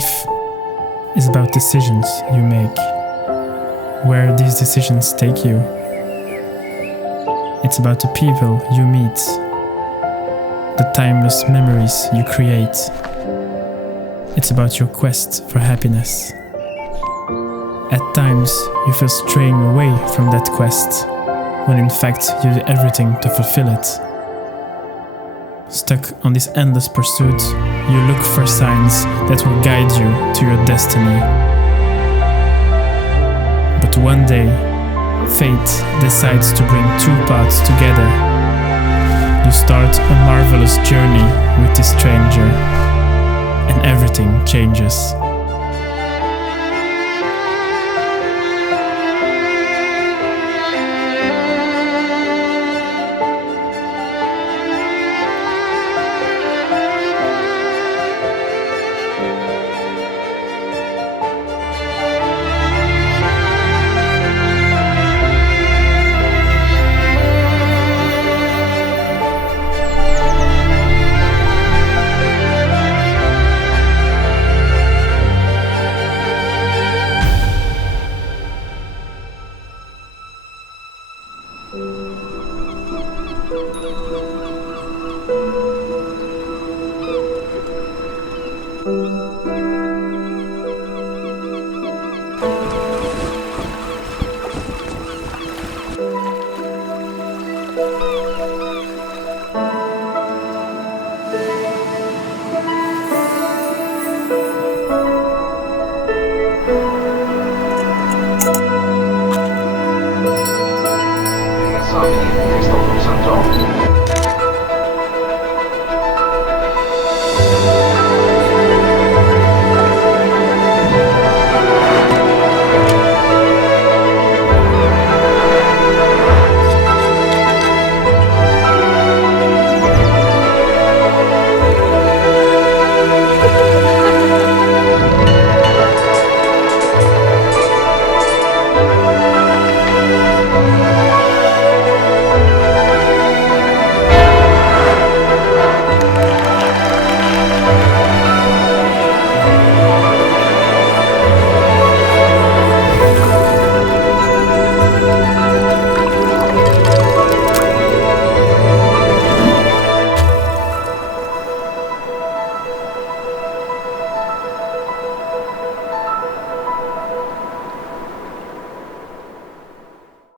Life is about decisions you make. Where these decisions take you. It's about the people you meet. The timeless memories you create. It's about your quest for happiness. At times, you feel straying away from that quest, when in fact you do everything to fulfill it. Stuck on this endless pursuit, you look for signs that will guide you to your destiny. But one day, fate decides to bring two paths together. You start a marvelous journey with this stranger, and everything changes.